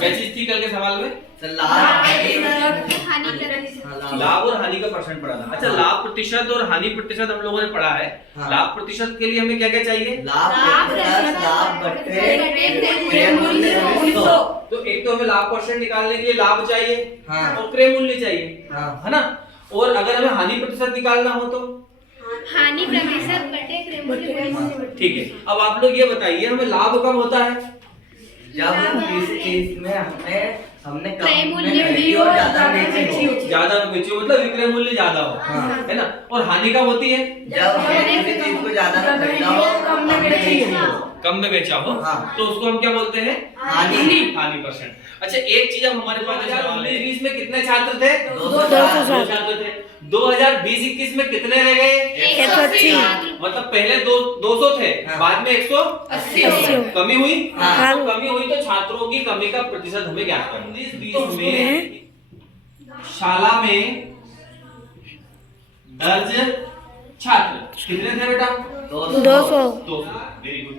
क्या चीज थी कल के सवाल में? लाभ और हानि का परसेंट पढ़ा था। अच्छा, लाभ प्रतिशत और हानि प्रतिशत हम लोगों ने पढ़ा है। लाभ प्रतिशत के लिए हमें क्या क्या चाहिए? तो एक तो हमें लाभ परसेंट निकालने के लिए लाभ चाहिए और क्रय मूल्य चाहिए, है ना। और अगर हमें हानि प्रतिशत निकालना हो तो हानि प्रतिशत बटे क्रय मूल्य। ठीक है। अब आप लोग ये बताइए, हमें लाभ कब होता है? जब किसी चीज में हमने क्रय कम मूल्य में खरीदी और ज्यादा बेची हो, मतलब विक्रय मूल्य ज्यादा हो, है ना। और हानि कब होती है? जब हमने किसी चीज को ज्यादा में खरीदा हो, कम में बेचा हो, तो उसको हम क्या बोलते हैं? हानि परसेंट। अच्छा, एक चीज अब हमारे पास 2019-20 में कितने छात्र थे? 200 छात्र थे। 2020-21 में कितने रह गए? 180। मतलब पहले 200 थे, बाद में 180 कमी हुई। तो कमी हुई तो छात्रों की कमी का प्रतिशत हमें ज्ञात करना है। 20 में शाला में दर्ज छात्र कितने थे बेटा? 200। Very good.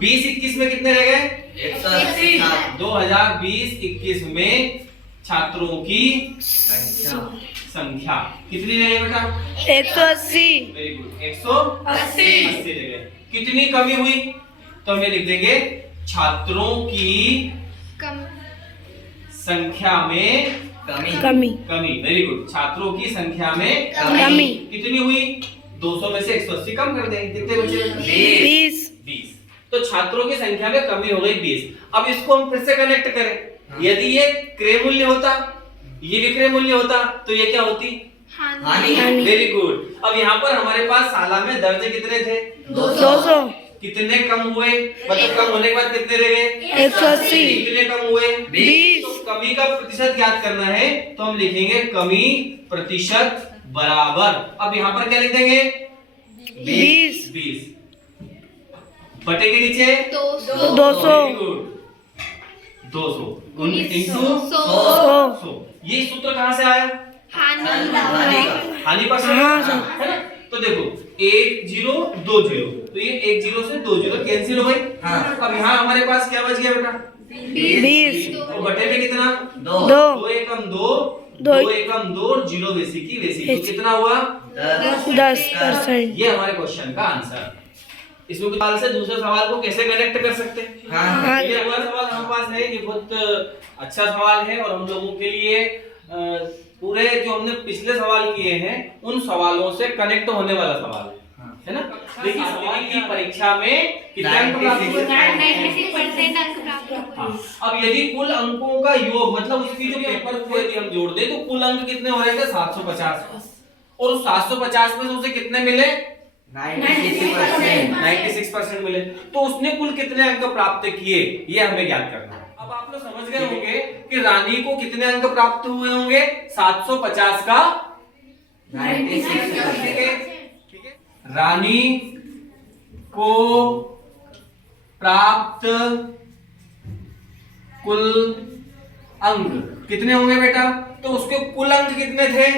20-21 में कितने रह गए? 180। 2020-21 में छात्रों की संख्या कितनी रह गई बेटा? 180। वेरी गुड, 180 रह गए। कितनी कमी हुई? तो हम ये लिख देंगे, छात्रों की संख्या में कमी। वेरी गुड, छात्रों की संख्या में कमी। कितनी हुई? 200 में से 180 कम कर देंगे, कितने बचे? 20। तो छात्रों की संख्या में कमी हो गई 20। अब इसको हम फिर से कनेक्ट करें। यदि ये क्रय मूल्य होता, ये विक्रय मूल्य होता, तो ये क्या होती? हानि। Very good. अब यहाँ पर हमारे पास शाला में दर्ज कितने थे? 200। कितने कम हुए? मतलब कम होने के बाद कितने रह गए? 180। कितने कम हुए? 20। तो कमी का प्रतिशत ज्ञात करना है, तो हम लिखेंगे कमी प्रतिशत बराबर, अब यहाँ पर क्या लिख देंगे? 20 बटे के नीचे 200। 200 इंटू 100। ये सूत्र कहाँ से आया? हानि परसेंट, है ना। तो देखो 1 0 2 0, तो ये 1 0 से 2 0 कैंसिल हो गई। अब यहाँ हमारे पास क्या बच गया बेटा? 20। और बटे में कितना? 2। 2 एकम 2, 2 2 एकम 2 और 0 बेसिकी, तो कितना हुआ? 10%। ये हमारे क्वेश्चन का आंसर। इसमें कुछ सवाल से दूसरे सवाल को कैसे कनेक्ट कर सकते हैं? ये अगला सवाल हमारे पास है, ये बहुत अच्छा सवाल है और हम लोगों के लिए पूरे जो हमने पिछले सवाल किए हैं उन सवालों से कनेक्ट होने वाला सवाल है ना। देखिए, सवाल की परीक्षा में कितने अंक प्राप्त हुए? 96% अंक प्राप्त हुए। अब यदि कुल अंकों का योग, मतलब उसकी जो पेपर को यदि हम जोड़ दें तो कुल अंक कितने हो रहे थे? 750। और उस 750 में से उसे कितने मिले? 96% मिले। तो उसने कुल कितने अंक प्राप्त किए, ये हमें ज्ञात करना है। अब आप लोग समझ गए होंगे कि रानी को कितने अंक प्राप्त हुए होंगे? 750 का 96%। रानी को प्राप्त कुल अंक कितने होंगे बेटा? तो उसके कुल अंक कितने थे?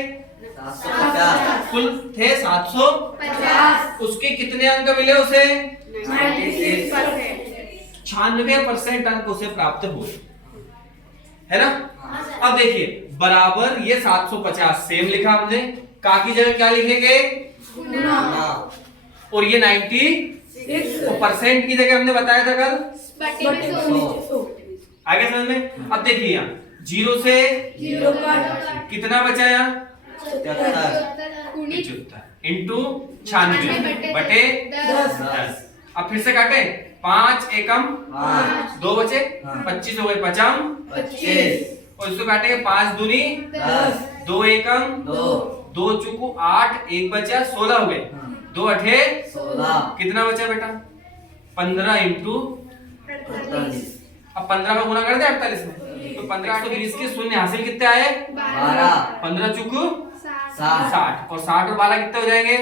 750। कुल थे 750। उसके कितने अंक मिले उसे? 96% अंक उसे प्राप्त हुए, है ना। अब देखिए, बराबर ये 750 सेम लिखा हमने, का की जगह क्या लिखेंगे? और ये 96% की जगह हमने बताया था कल आगे समझ में। अब देखिए, यहाँ 0 से कितना बचा? यहाँ 75 इंटू 96 बटे 10। अब फिर से काटे, 5 एकम 2 बचे, 25 हो गए, 55 25। और इसको काटेंगे 5 दूनी 10, 2 एकम 2 चुकू 8, 1 बचा, 16 हो गए, 2 अठे 16। कितना बचा बेटा? 15 इंटू 48। अब 15 का गुना कर दे 48 में, तो 15 तो 20 के शून्य हासिल कितने आए? 12। 15 चुकू 60 और 60 और 12 कितने हो जाएंगे?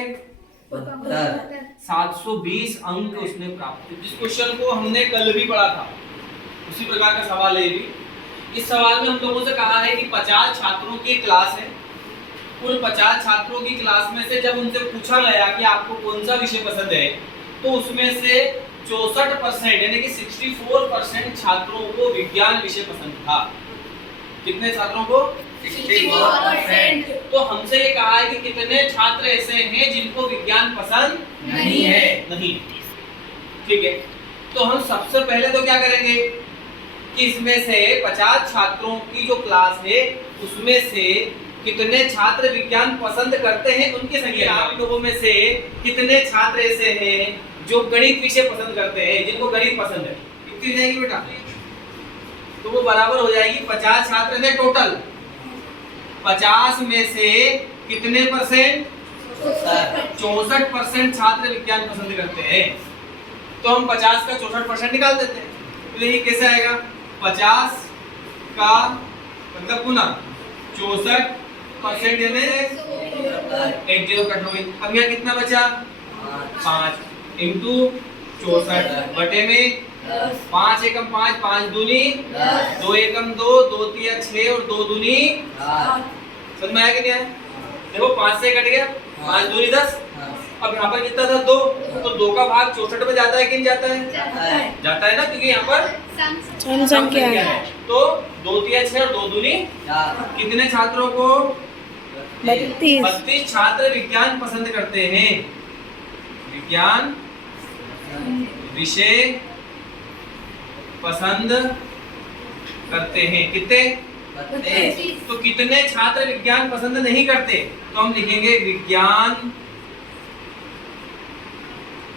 72। 720 अंक उसने प्राप्त किए। जिस क्वेश्चन को हमने कल भी पढ़ा था उसी प्रकार का सवाल है ये भी। इस सवाल में हम लोगों से कहा है कि 50 छात्रों की क्लास है। कुल 50 छात्रों की क्लास में से जब उनसे पूछा गया कि आपको कौन सा विषय पसंद है, तो उसमें से 64% यानी कि 64% छात्रों को विज्ञान विषय पसंद था। कितने छात्रों को? 64%। तो हमसे ये कहा है कि कितने छात्र ऐसे हैं जिनको विज्ञान पसंद नहीं है? नहीं। ठीक है, तो हम सबसे पहले तो क्या करेंगे कि इसमें से 50 छात्रों की जो क्लास है उसमें से कितने छात्र विज्ञान पसंद करते हैं उनकी संख्या। आप लोगों में से कितने छात्र ऐसे हैं जो गणित विषय पसंद करते हैं, जिनको गणित पसंद है? कितनी हो जाएगी बेटा? तो वो बराबर हो जाएगी 50 छात्र थे टोटल। 50 में से कितने परसेंट? 64% छात्र विज्ञान पसंद करते हैं। तो हम 50 का 64% निकाल देते हैं। तो ये कैसे आएगा? 50 का मतलब गुना 64% यानी 80 कट हो गई। अब यहाँ कितना बचा? 5 इंटू 64 बटे में 5 एकम 5, 5 दूनी 2 एकम 2, 2 तिया 6 और 2 दूनी 8। समझ में आया कि नहीं आया? देखो 5 से कट गया, 5 दूनी 10। अब यहाँ पर कितना था? 2। तो 2 का भाग 64 में जाता है कि नहीं जाता है? जाता है ना, क्योंकि यहाँ पर सम संख्या है। तो 2 तिया 6 और 2 दूनी 4। कितने छात्रों को? 32 छात्र विज्ञान पसंद करते हैं। विज्ञान विषय पसंद करते हैं। कितने? 25। तो कितने छात्र विज्ञान पसंद नहीं करते? तो हम लिखेंगे विज्ञान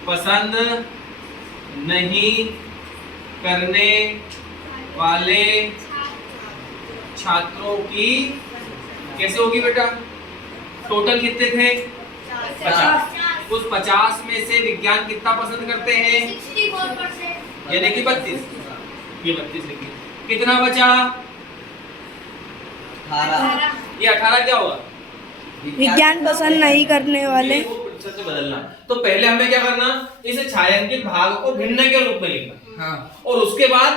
पसंद नहीं करने वाले छात्रों की कैसे होगी बेटा? टोटल कितने थे? 50। उस 50 में से विज्ञान कितना पसंद करते हैं? 64%। यानी कि 32। ये 32 लिखिए। कितना बचा? 18। ये 18 क्या होगा? विज्ञान पसंद नहीं करने वाले। ये वो प्रतिशत से बदलना। तो पहले हमें क्या करना? इस छायांकित भाग को भिन्न के रूप में लिखना। हाँ। और उसके बाद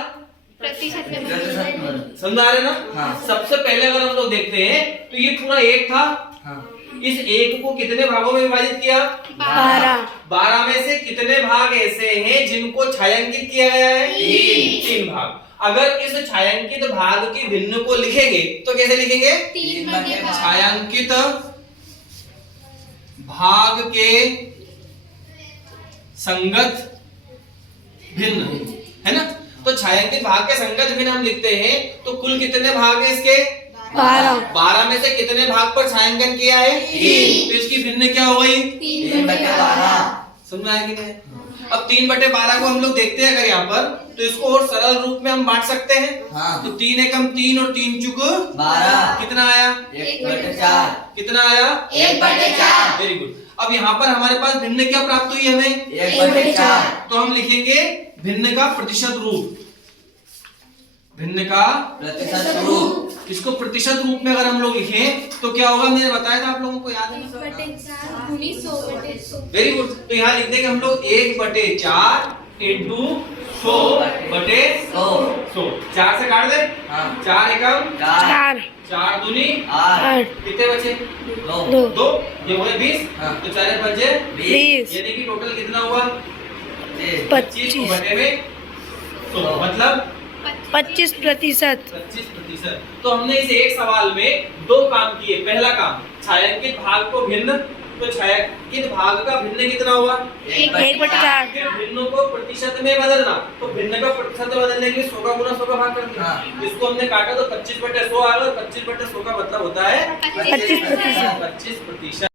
प्रतिशत में प्रतिशत में। समझ आ रहे ना? हाँ। सबसे पहले अगर हम लोग देखते हैं तो ये पूरा 1 था। हाँ। इस 1 को कितने भागों में विभाजित किया? 12। 12 में से कितने भाग ऐसे हैं जिनको छायांकित किया गया है? 3 भाग। अगर इस छायांकित भाग की भिन्न को लिखेंगे तो कैसे लिखेंगे? 3/12। छायांकित भाग के संगत भिन्न, है ना? तो छायांकित भाग के संगत भिन्न हम लिखते हैं तो कुल कितने भाग हैं इसके? 12 में से कितने भाग पर छायांकन किया है? 3। तो इसकी भिन्न क्या हो गई? 3/12। समझ में आया कि नहीं? अब 3/12 को हम लोग देखते हैं अगर यहाँ पर तो इसको और सरल रूप में हम बांट सकते हैं। हाँ। तो 3 एकम 3 और 3 चुक 12। कितना आया? 1/4। कितना आया? 1/4। Very good. अब यहाँ पर हमारे पास भिन्न क्या प्राप्त हुई हमें? 1/4। तो हम लिखेंगे भिन्न का प्रतिशत रूप। भिन्न का प्रतिशत रूप। इसको प्रतिशत रूप में अगर हम लोग लिखें तो क्या होगा? मैंने बताया था, आप लोगों को याद है ना? 1/4 वेरी गुड। तो यहाँ लिख देंगे हम लोग 1/4 इंटू 100/100। 4 से काट दे। हाँ। 4 एकम 4 4 दूनी 8। कितने बचे? 2। 2। ये हो गए 20। हाँ। तो 4 पंजे 20। यानी कि टोटल कितना हुआ? 25। को बटे में 100 मतलब 25%। 25%। तो हमने इस एक सवाल में 2 काम किए। पहला काम छायांकित भाग को भिन्न। तो छायांकित भाग का भिन्न कितना हुआ? 1/4। फिर भिन्नों को प्रतिशत में बदलना। तो भिन्न का प्रतिशत में बदलने के लिए 100 का गुना 100 का भाग कर दिया। हाँ। इसको हमने काटा तो 25/100 आ गया। 25/100 का मतलब होता है 25%। 25%।